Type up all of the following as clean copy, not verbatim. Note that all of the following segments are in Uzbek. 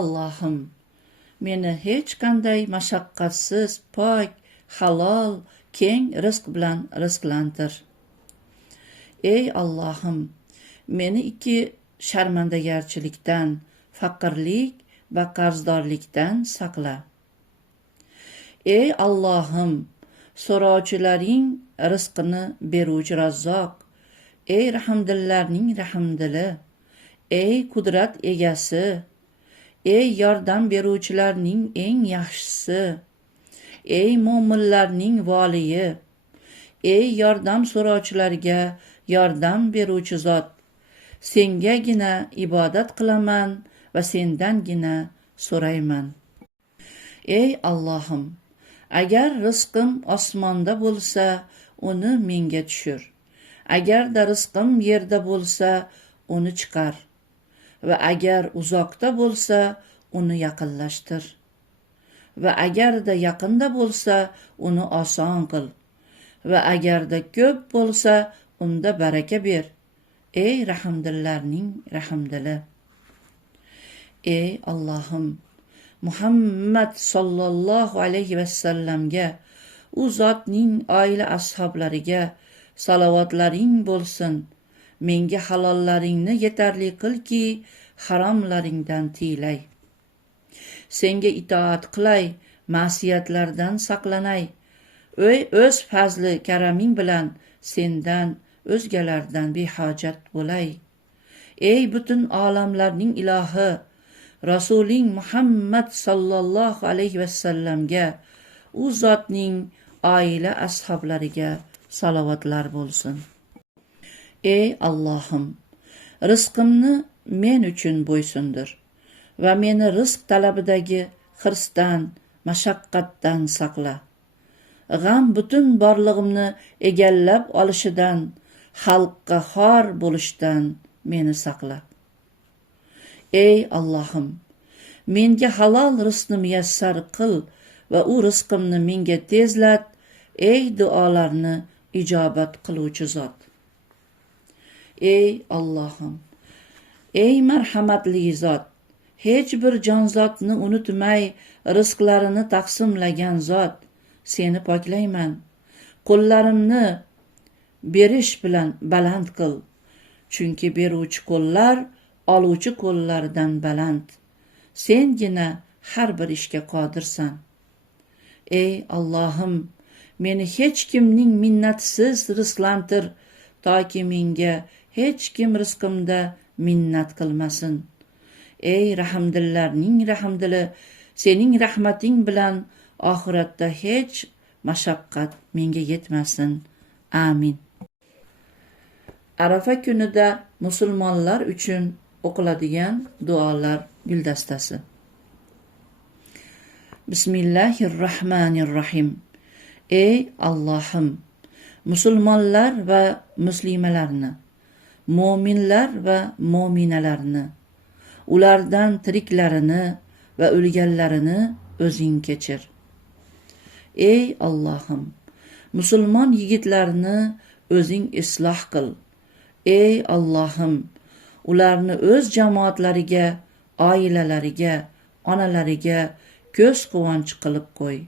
Allohim, meni hech qanday mashaqqatsiz, pok, halol, keng rizq bilan rizqlantir. Ey Allohim, meni ikki sharmandagarchilikdan, faqirlik va qarzdorlikdan saqla. Ey Allohim, so'rovchilaring rizqini beruvchi Razzoq, ey rahmdillarning rahmdili, ey qudrat egasi, ey yordam beruvchilarning eng yaxshisi, ey mo'minlarning voliyi, ey yordam so'rovchilarga yordam beruvchi zot, sengagina ibodat qilaman va sendangina so'rayman. Ey Allohim, agar rizqim osmonda bo'lsa, uni menga tushir. Agarda rizqim yerda bo'lsa, uni chiqar. Va agar uzoqda bo'lsa, uni yaqinlashtir. Va agarda yaqinda bo'lsa, uni oson qil. Va agarda ko'p bo'lsa, unda baraka ber. Ey rahmdillarning rahmdili. Ey Allohim, Muhammad sallallohu alayhi vasallamga, u zotning oila ashablariga salovatlaring bo'lsin. Menga halollaringni yetarli qilki, haromlaringdan tiyilay. Senga itoat qilay, ma'siyatlardan saqlanay. O'z fazli karaming bilan sendan, o'zgalardan behojat bo'lay. Ey butun olamlarning ilohi, Rasuling Muhammad sallallohu alayhi vasallamga, u zotning oila ashablariga salovatlar bo'lsin. Ey Allohim, rizqimni men uchun bo'ysundir va meni rizq talabidagi hirsdan, mashaqqatdan saqla. G'am butun borlig'imni egallab olishidan, xalqqa xor bo'lishdan meni saqla. Ey Allohim, menga halol rizqni muyassar qil va u rizqimni menga tezlat, ey duolarni ijobat qiluvchi zot. Ey Allohim, ey marhamatli zot, hech bir jonzotni unutmay rizqlarini taqsimlagan zot, seni poklayman. Qo'llarimni berish bilan baland qil, chunki beruvchi qo'llar oluvchi qo'llardan baland. Sengina har bir ishga qodirsan. Ey Allohim, meni hech kimning minnatisiz rizqlantir, toki menga hech kim rizqimda minnat qilmasin. Ey rahmdillarning rahmdili, sening rahmating bilan oxiratda hech mashaqqat menga yetmasin. Amin. Arafa kunida musulmonlar uchun o'qiladigan duolar guldastasi. Bismillahirrohmanirrohim. Ey Allohim, musulmonlar va muslimalarni, mo'minlar va mo'minalarni, ulardan tiriklarini va o'lganlarini o'zing kechir. Ey Allohim, musulmon yigitlarni o'zing isloh qil. Ey Allohim, ularni o'z jamoatlariga, oilalariga, onalariga ko'z quvonch qilib qo'y,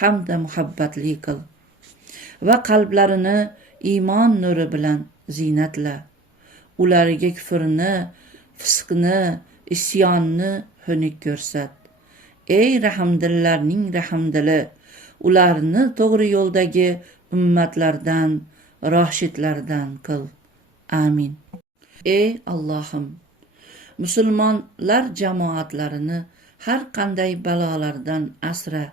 hamda muhabbatli qil va qalblarini iymon nuri bilan ziynatla. Ularga kufrni, fisqni, isyonni xunuk ko'rsat. Ey rahmdillarning rahmdili, ularni to'g'ri yo'ldagi ummatlardan, roshidlardan qil. Amin. Ey Allohim, musulmonlar jamoatlarini har qanday balolardan asra,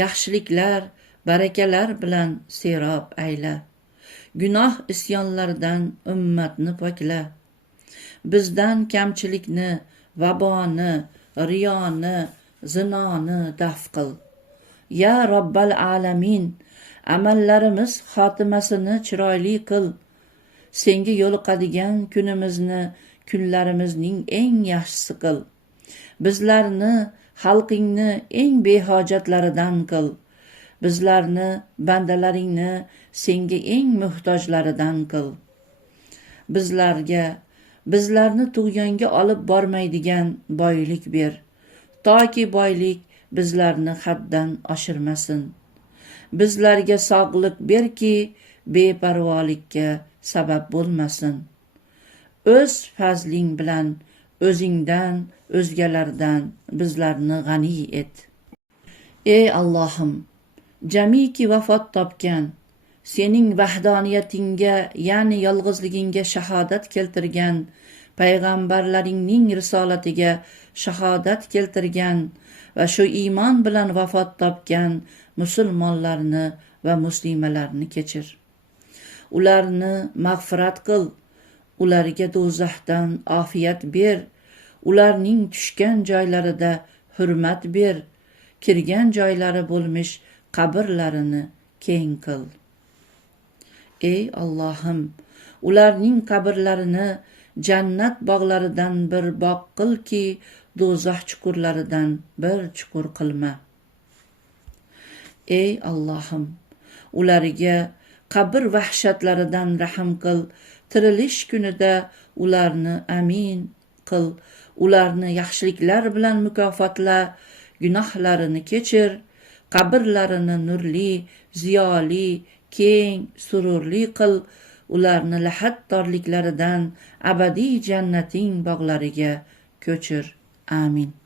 yaxshiliklar, barakalar bilan serob ayla. Gunoh isyonlardan ummatni pokla. Bizdan kamchilikni, vaboni, riyoni, zinoni daf qil. Ya Robbal alamin, amallarimiz xotimasini chiroyli qil. Senga yo'liqadigan kunimizni kunlarimizning eng yaxshisi qil. Bizlarni, xalqingni eng behojatlaridan qil. Bizlarni, bandalaringni senga eng muhtojlaridan qil. Bizlarni tug'yonga olib bormaydigan boylik ber toki boylik bizlarni haddan oshirmasin. Bizlarga sog'lik berki, beparvolikka sabab bo'lmasin. O'z fazling bilan o'zingdan, o'zgalardan bizlarni g'ani et. Ey Allohim, jamiki vafot topgan, sening vahdoniyatingga, ya'ni yolg'izligingga shahodat keltirgan, payg'ambarlaringning risolatiga shahodat keltirgan va shu iymon bilan vafot topgan musulmonlarni va muslimalarni kechir. Ularni mag'firat qil, ularga do'zaxdan ofiyat ber, ularning tushgan joylarida hurmat ber, kirgan joylari bo'lmish qabrlarini keng qil. Ey Allohim, ularning qabrlarini jannat bog'laridan bir bog' qilki, do'zax chuqurlaridan bir chuqur qilma. Ey Allohim, ularga qabr vahshatlaridan rahm qil, tirilish kunida ularni amin qil, ularni yaxshiliklar bilan mukofotla, gunohlarini kechir, qabrlarini nurli, ziyoli, keng, sururli qil, ularni lahatdorliklaridan abadiy jannating bog'lariga ko'chir. Amin.